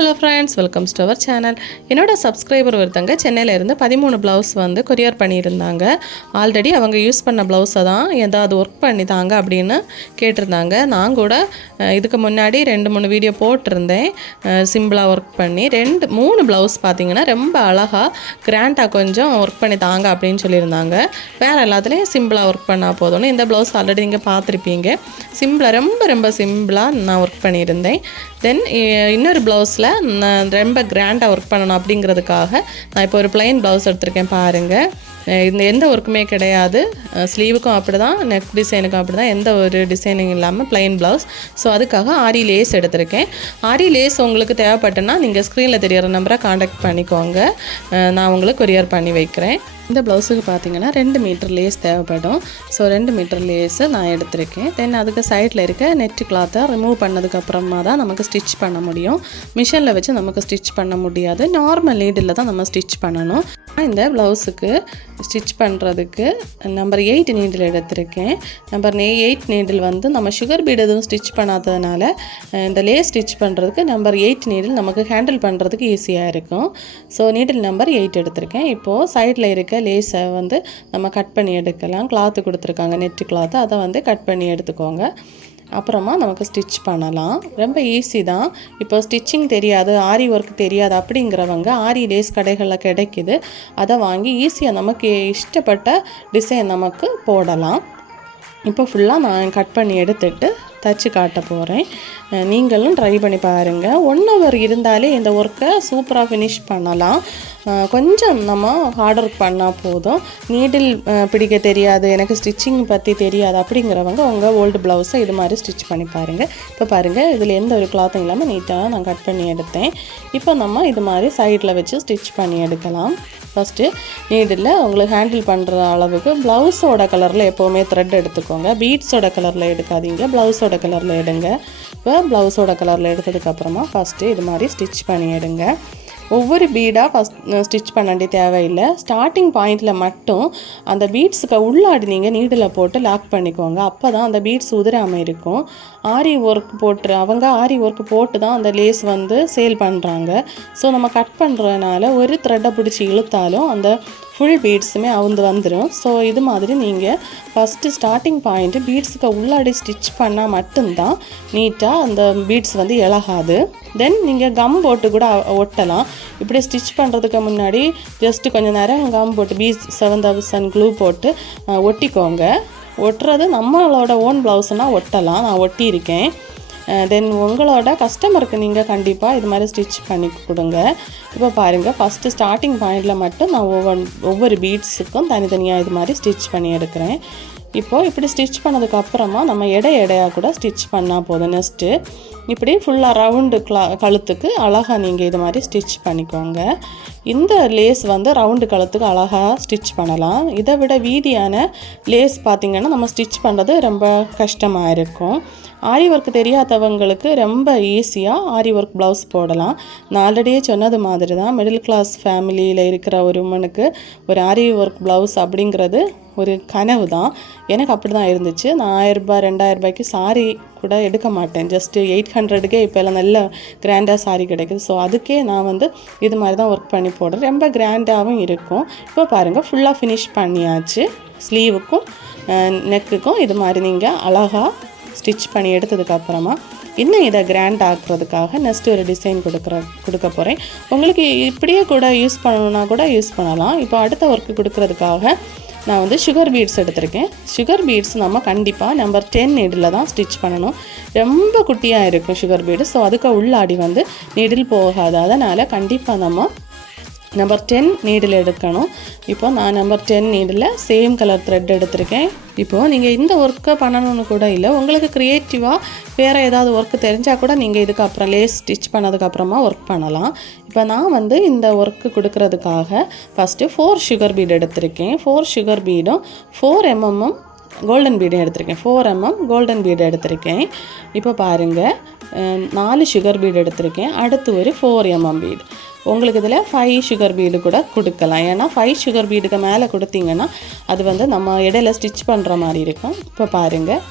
Hello friends welcome to our channel என்னோட subscriber ஒருத்தங்க சென்னையிலேருந்து பதிமூணு ப்ளவுஸ் வந்து கொரியர் பண்ணியிருந்தாங்க. ஆல்ரெடி அவங்க யூஸ் பண்ண ப்ளவுஸை தான் ஏதாவது ஒர்க் பண்ணி தாங்க அப்படின்னு கேட்டிருந்தாங்க. நான் கூட இதுக்கு முன்னாடி ரெண்டு மூணு வீடியோ போட்டிருந்தேன். சிம்பிளாக ஒர்க் பண்ணி. ரெண்டு மூணு ப்ளவுஸ் பார்த்தீங்கன்னா ரொம்ப அழகாக கிராண்டாக கொஞ்சம் ஒர்க் பண்ணி தாங்க அப்படின்னு சொல்லியிருந்தாங்க. வேறு எல்லாத்துலேயும் சிம்பிளாக ஒர்க் பண்ணால் போதும்னு இந்த ப்ளவுஸ் ஆல்ரெடி நீங்கள் பார்த்துருப்பீங்க சிம்பிளாக ரொம்ப ரொம்ப சிம்பிளாக நான் ஒர்க் பண்ணியிருந்தேன். தென் இன்னொரு ப்ளவுஸில் நான் ரொம்ப கிராண்டாக ஒர்க் பண்ணணும் அப்படிங்கிறதுக்காக நான் இப்போ ஒரு plain ப்ளவுஸ் எடுத்திருக்கேன் பாருங்கள் இந்த எந்த ஒர்க்குமே கிடையாது. ஸ்லீவுக்கும் அப்படி தான் நெக் டிசைனுக்கும் அப்படி தான் எந்த ஒரு டிசைனிங் இல்லாமல் ப்ளைன் ப்ளவுஸ் ஸோ அதுக்காக ஆரி லேஸ் எடுத்திருக்கேன். ஆரி லேஸ் உங்களுக்கு தேவைப்பட்டனா நீங்கள் ஸ்க்ரீனில் தெரியற நம்பரை காண்டாக்ட் பண்ணிக்கோங்க. நான் உங்களுக்கு கொரியர் பண்ணி வைக்கிறேன். இந்த ப்ளவுஸுக்கு பார்த்தீங்கன்னா ரெண்டு மீட்டர் லேஸ் தேவைப்படும். ஸோ ரெண்டு மீட்டர் லேஸு நான் எடுத்திருக்கேன். தென் அதுக்கு சைடில் இருக்க நெட் கிளாத்தை ரிமூவ் பண்ணதுக்கப்புறமா தான் நமக்கு ஸ்டிச் பண்ண முடியும். மிஷினில் வச்சு நமக்கு ஸ்டிச் பண்ண முடியாது. நார்மல் நீடில் தான் நம்ம ஸ்டிச் பண்ணணும். இந்த ப்ளவுஸுக்கு ஸ்டிச் பண்ணுறதுக்கு நம்பர் எயிட் நீடில் எடுத்திருக்கேன். நம்பர் நே எயிட் நீடில் வந்து நம்ம சுகர் பீட் எதுவும் ஸ்டிச் பண்ணாததுனால இந்த லேஸ் ஸ்டிச் பண்ணுறதுக்கு நம்பர் எயிட் நீடில் நமக்கு ஹேண்டில் பண்ணுறதுக்கு ஈஸியாக இருக்கும். ஸோ நீடில் நம்பர் எயிட் எடுத்திருக்கேன். இப்போது சைடில் இருக்க லேஸை வந்து நம்ம கட் பண்ணி எடுக்கலாம். கிளாத்து கொடுத்துருக்காங்க நெட்டு கிளாத்து அதை வந்து கட் பண்ணி எடுத்துக்கோங்க. அப்புறமா நமக்கு ஸ்டிச் பண்ணலாம். ரொம்ப ஈஸி தான். இப்போ ஸ்டிச்சிங் தெரியாது ஆரி ஒர்க் தெரியாது அப்படிங்கிறவங்க ஆரி லேஸ் கடைகளில் கிடைக்குது. அதை வாங்கி ஈஸியாக நமக்கு இஷ்டப்பட்ட டிசைன் நமக்கு போடலாம். இப்போ ஃபுல்லாக நான் கட் பண்ணி எடுத்துட்டு தச்சு காட்ட போகிறேன் நீங்களும் ட்ரை பண்ணி பாருங்கள் ஒன் ஹவர் இருந்தாலே இந்த ஒர்க்கை சூப்பராக ஃபினிஷ் பண்ணலாம். கொஞ்சம் நம்ம ஹார்ட் ஒர்க் பண்ணால் போதும். நீடில் பிடிக்க தெரியாது. எனக்கு ஸ்டிச்சிங் பற்றி தெரியாது. அப்படிங்கிறவங்க உங்கள் ஓல்டு ப்ளவுஸை இது மாதிரி ஸ்டிச் பண்ணி பாருங்கள் இப்போ பாருங்கள் இதில் எந்த ஒரு கிளாத்தும் இல்லாமல் நீட்டாக நான் கட் பண்ணி எடுத்தேன். இப்போ நம்ம இது மாதிரி சைடில் வச்சு ஸ்டிச் பண்ணி எடுக்கலாம். ஃபஸ்ட்டு நீடில் உங்களுக்கு ஹேண்டில் பண்ணுற அளவுக்கு ப்ளவுஸோட கலரில் எப்போவுமே த்ரெட் எடுத்துக்கோங்க. பீட்ஸோட கலரில் எடுக்காதீங்க. ப்ளவுஸோட கலரில் எடுங்க. இப்போ ப்ளவுஸோட கலரில் எடுத்ததுக்கப்புறமா ஃபஸ்ட்டு இது மாதிரி ஸ்டிச் பண்ணி எடுங்க. ஒவ்வொரு பீடாக ஃபஸ்ட் ஸ்டிச் பண்ண வேண்டிய தேவையில்லை. ஸ்டார்டிங் பாயிண்டில் மட்டும் அந்த பீட்ஸுக்கு உள்ளாடி நீங்கள் நீடில் போட்டு லாக் பண்ணிக்கோங்க. அப்போ தான் அந்த பீட்ஸ் உதிராமல் இருக்கும். ஆரி ஒர்க் போட்டு அவங்க ஆரி ஒர்க் போட்டு தான் அந்த லேஸ் வந்து சேல் பண்ணுறாங்க ஸோ நம்ம கட் பண்ணுறதுனால ஒரு த்ரெட்டை பிடிச்சி வச்சாலும் அந்த ஃபுல் பீட்ஸுமே அவுந்து வந்துடும் ஸோ இது மாதிரி நீங்கள் ஃபஸ்ட்டு ஸ்டார்டிங் பாயிண்ட்டு பீட்ஸுக்கு உள்ளாடி ஸ்டிச் பண்ணால் மட்டும்தான் நீட்டாக அந்த பீட்ஸ் வந்து இழகாது தென் நீங்கள் கம் போட்டு கூட ஒட்டலாம். இப்படி ஸ்டிச் பண்ணுறதுக்கு முன்னாடி ஜஸ்ட்டு கொஞ்சம் நேரம் கம் போட்டு பீட்ஸ் செவன் தௌசண்ட் க்ளூ போட்டு ஒட்டிக்கோங்க. ஒட்டுறது நம்மளோட ஓன் ப்ளவுஸ்னால் ஒட்டலாம். நான் ஒட்டியிருக்கேன். தென் உங்களோட கஸ்டமருக்கு நீங்கள் கண்டிப்பாக இது மாதிரி ஸ்டிச் பண்ணி கொடுங்க. இப்போ பாருங்கள் ஃபஸ்ட்டு ஸ்டார்டிங் பாயிண்டில் மட்டும் நான் ஒவ்வொரு ஒவ்வொரு பீட்ஸுக்கும் தனித்தனியாக இது மாதிரி ஸ்டிச் பண்ணி எடுக்கிறேன். இப்போது இப்படி ஸ்டிச் பண்ணதுக்கப்புறமா நம்ம எடை எடையாக கூட ஸ்டிச் பண்ணால் போதும். நெக்ஸ்ட்டு இப்படி ஃபுல்லாக ரவுண்டு க்ளா கழுத்துக்கு அழகாக நீங்கள் இது மாதிரி ஸ்டிச் பண்ணிக்கோங்க. இந்த லேஸ் வந்து ரவுண்டு கழுத்துக்கு அழகாக ஸ்டிச் பண்ணலாம். இதை விட வீதியான லேஸ் பார்த்திங்கன்னா நம்ம ஸ்டிச் பண்ணுறது ரொம்ப கஷ்டமாக இருக்கும். ஆரி ஒர்க் தெரியாதவங்களுக்கு ரொம்ப ஈஸியாக ஆரி ஒர்க் ப்ளவுஸ் போடலாம். நான் ஆல்ரெடியே சொன்னது மாதிரி தான் மிடில் கிளாஸ் ஃபேமிலியில் இருக்கிற ஒரு உமனுக்கு ஒரு ஆரி ஒர்க் ப்ளவுஸ் அப்படிங்கிறது ஒரு கனவு தான் எனக்கு அப்படி தான் இருந்துச்சு. நான் ஆயிரரூபா ரெண்டாயிரரூபாய்க்கு சாரி கூட எடுக்க மாட்டேன். ஜஸ்ட்டு எயிட் ஹண்ட்ரடுக்கே இப்போ எல்லாம் நல்ல கிராண்டாக சாரி கிடைக்குது. ஸோ அதுக்கே நான் வந்து இது மாதிரி தான் ஒர்க் பண்ணி போடுறேன். ரொம்ப கிராண்டாகவும் இருக்கும். இப்போ பாருங்கள் ஃபுல்லாக ஃபினிஷ் பண்ணியாச்சு. ஸ்லீவுக்கும் நெக்குக்கும் இது மாதிரி நீங்கள் அழகாக ஸ்டிச் பண்ணி எடுத்ததுக்கப்புறமா இன்னும் இதை கிராண்ட் ஆக்குறதுக்காக நெக்ஸ்ட் ஒரு டிசைன் கொடுக்குற கொடுக்க போகிறேன் உங்களுக்கு இப்படியே கூட யூஸ் பண்ணணுன்னா கூட யூஸ் பண்ணலாம். இப்போ அடுத்த ஒர்க்கு கொடுக்குறதுக்காக நான் வந்து சுகர் பீட்ஸ் எடுத்திருக்கேன். சுகர் பீட்ஸ் நம்ம கண்டிப்பாக நம்பர் டென் நீடில் தான் ஸ்டிச் பண்ணணும். ரொம்ப குட்டியாக இருக்கும் சுகர் பீடு ஸோ அதுக்கு உள்ளாடி வந்து நீடில் போகாது அதனால் கண்டிப்பாக நம்ம நம்பர் டென் நீடில் எடுக்கணும். இப்போ நான் number ten needle same colour thread எடுத்திருக்கேன். இப்போது நீங்கள் இந்த ஒர்க்கை பண்ணணும்னு கூட இல்லை. உங்களுக்கு க்ரியேட்டிவாக வேறு ஏதாவது ஒர்க் தெரிஞ்சால் கூட நீங்கள் இதுக்கு அப்புறம் லேஸ் ஸ்டிச் பண்ணதுக்கப்புறமா ஒர்க் பண்ணலாம். இப்போ நான் வந்து இந்த ஒர்க்கு கொடுக்கறதுக்காக ஃபஸ்ட்டு ஃபோர் சுகர் பீட் எடுத்திருக்கேன். ஃபோர் சுகர் பீடும் ஃபோர் எம்எம்மும் கோல்டன் பீடும் எடுத்திருக்கேன். ஃபோர் எம்எம் கோல்டன் பீடு எடுத்திருக்கேன். இப்போ பாருங்கள் நாலு சுகர் பீடு எடுத்திருக்கேன். அடுத்து ஒரு ஃபோர் எம்எம் பீடு உங்களுக்கு இதில் ஃபைவ் சுகர் பீடு கூட கொடுக்கலாம். ஏன்னா ஃபைவ் சுகர் பீடுக்கு மேலே கொடுத்தீங்கன்னா அது வந்து நம்ம இடையில ஸ்டிச் பண்ணுற மாதிரி இருக்கும். இப்போ பாருங்கள்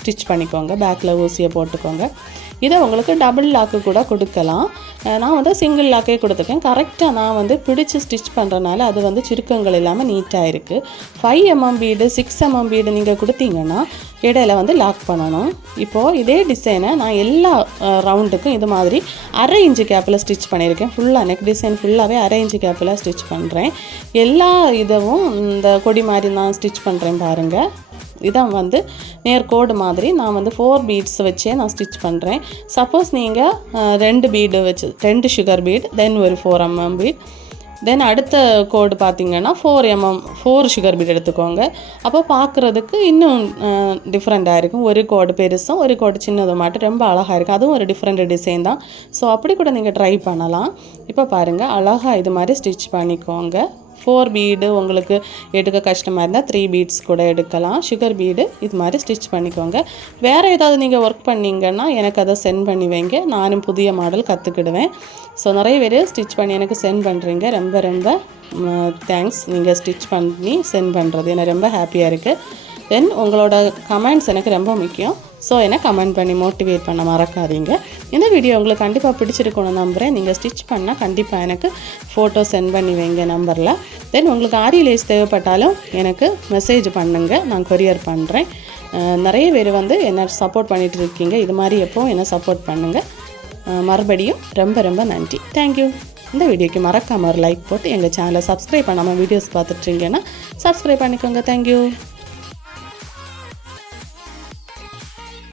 ஸ்டிச் பண்ணிக்கோங்க. பேக்கில் ஊசியை போட்டுக்கோங்க. இதை உங்களுக்கு டபுள் லாக்கு கூட கொடுக்கலாம். நான் வந்து சிங்கிள் லாக்கே கொடுத்துருக்கேன். கரெக்டாக நான் வந்து பிடிச்சு ஸ்டிச் பண்ணுறனால அது வந்து சுருக்கங்கள் இல்லாமல் நீட்டாக இருக்குது five mm bead six mm bead நீங்கள் கொடுத்தீங்கன்னா இடையில வந்து லாக் பண்ணணும். இப்போது இதே டிசைனை நான் எல்லா ரவுண்டுக்கும் இது மாதிரி அரை இன்ச்சு கேப்பில் ஸ்டிச் பண்ணியிருக்கேன். ஃபுல்லாக நெக் டிசைன் ஃபுல்லாகவே அரை இன்ச்சு கேப்பில் ஸ்டிச் பண்ணுறேன் எல்லா இதுவும் இந்த கொடி மாதிரி நான் ஸ்டிச் பண்ணுறேன் பாருங்கள் இதான் வந்து நேர்கோடு மாதிரி நான் வந்து ஃபோர் பீட்ஸ் வச்சே நான் ஸ்டிச் பண்ணுறேன் சப்போஸ் நீங்கள் ரெண்டு பீடு வச்சு ரெண்டு சுகர் பீட் தென் ஒரு ஃபோர் எம்எம் பீட் தென் அடுத்த கோடு பார்த்தீங்கன்னா four mm four sugar bead எடுத்துக்கோங்க. அப்போ பார்க்குறதுக்கு இன்னும் டிஃப்ரெண்ட்டாக இருக்கும். ஒரு கோடு பெருசும் ஒரு கோடு சின்னதும் மட்டும் ரொம்ப அழகாக இருக்கும் அதுவும் ஒரு டிஃப்ரெண்ட் டிசைன் தான். ஸோ அப்படி கூட நீங்கள் ட்ரை பண்ணலாம். இப்போ பாருங்கள் அழகாக இது மாதிரி ஸ்டிச் பண்ணிக்கோங்க. ஃபோர் பீடு உங்களுக்கு எடுக்க கஷ்டமாக இருந்தால் த்ரீ பீட்ஸ் கூட எடுக்கலாம். சுகர் பீடு இது மாதிரி ஸ்டிச் பண்ணிக்கோங்க. வேறு ஏதாவது நீங்கள் ஒர்க் பண்ணிங்கன்னா எனக்கு அதை சென்ட் பண்ணி வைங்க. நானும் புதிய மாடல் கற்றுக்கிடுவேன் ஸோ நிறைய பேர் ஸ்டிச் பண்ணி எனக்கு சென்ட் பண்ணுறீங்க ரொம்ப ரொம்ப தேங்க்ஸ் நீங்கள் ஸ்டிச் பண்ணி சென்ட் பண்ணுறது எனக்கு ரொம்ப ஹாப்பியாக இருக்குது தென் உங்களோட கமெண்ட்ஸ் எனக்கு ரொம்ப முக்கியம். ஸோ என்னை கமெண்ட் பண்ணி மோட்டிவேட் பண்ண மறக்காதீங்க. இந்த வீடியோ உங்களுக்கு கண்டிப்பாக பிடிச்சிருக்கணும் நம்புகிறேன் நீங்கள் ஸ்டிச் பண்ணால் கண்டிப்பாக எனக்கு ஃபோட்டோ சென்ட் பண்ணி வைங்க நம்பரில். தென் உங்களுக்கு ஆரி லேஸ் தேவைப்பட்டாலும் எனக்கு மெசேஜ் பண்ணுங்கள் நான் கொரியர் பண்ணுறேன் நிறைய பேர் வந்து என்ன சப்போர்ட் பண்ணிகிட்டு இருக்கீங்க. இது மாதிரி எப்போவும் என்ன சப்போர்ட் பண்ணுங்கள் மறுபடியும் ரொம்ப ரொம்ப நன்றி. தேங்க்யூ இந்த வீடியோக்கு மறக்காமல் ஒரு லைக் போட்டு எங்கள் சேனலை சப்ஸ்கிரைப் பண்ணாமல் வீடியோஸ் பார்த்துட்ருங்கன்னா சப்ஸ்கிரைப் பண்ணிக்கோங்க. Thank you